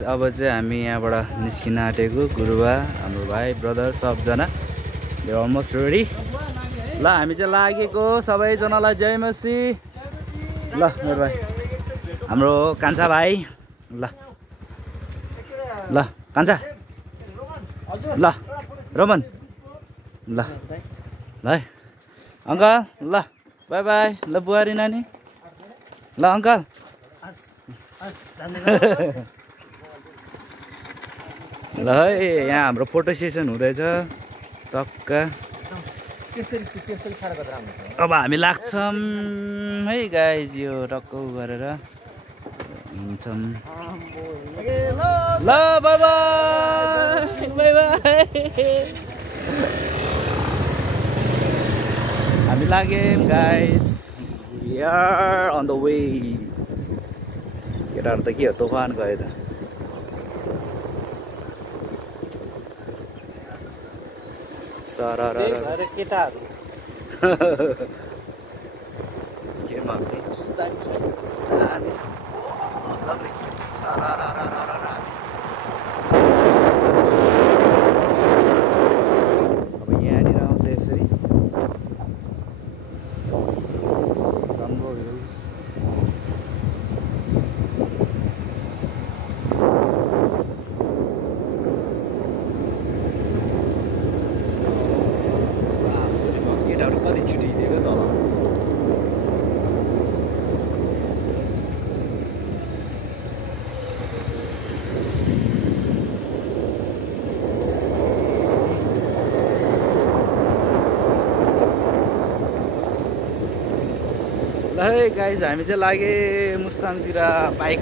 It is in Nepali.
अब चाहिँ हामी यहाँबाट निस्किन आँटेको गुरुबा हाम्रो भाइ ब्रदर सबजना अलमोस्ट रेडी ल हामी चाहिँ लागेको सबैजनालाई जय मसी ल मेरो भाइ हाम्रो कान्छा भाइ ल ल कान्छा ल रोमन ल ल है अङ्कल ल बाई बाई ल बुहारी नानी ल अङ्कल ल है यहाँ हाम्रो फोटो सेसन हुँदैछ टक्क अब हामी लाग्छौँ है गाइज यो टक्क गरेर हिँड्छौँ ल बाई बाई बाई बाई हामी लाग्यौँ guys we are on the way केटाहरू त के हो तुफान गयो त केटाहरू अब यहाँनिर आउँछ यसरी राम्रो हिल्स कति छुटिदिएको तल ल है गाइज हामी चाहिँ लागे मुस्ताङतिर बाइक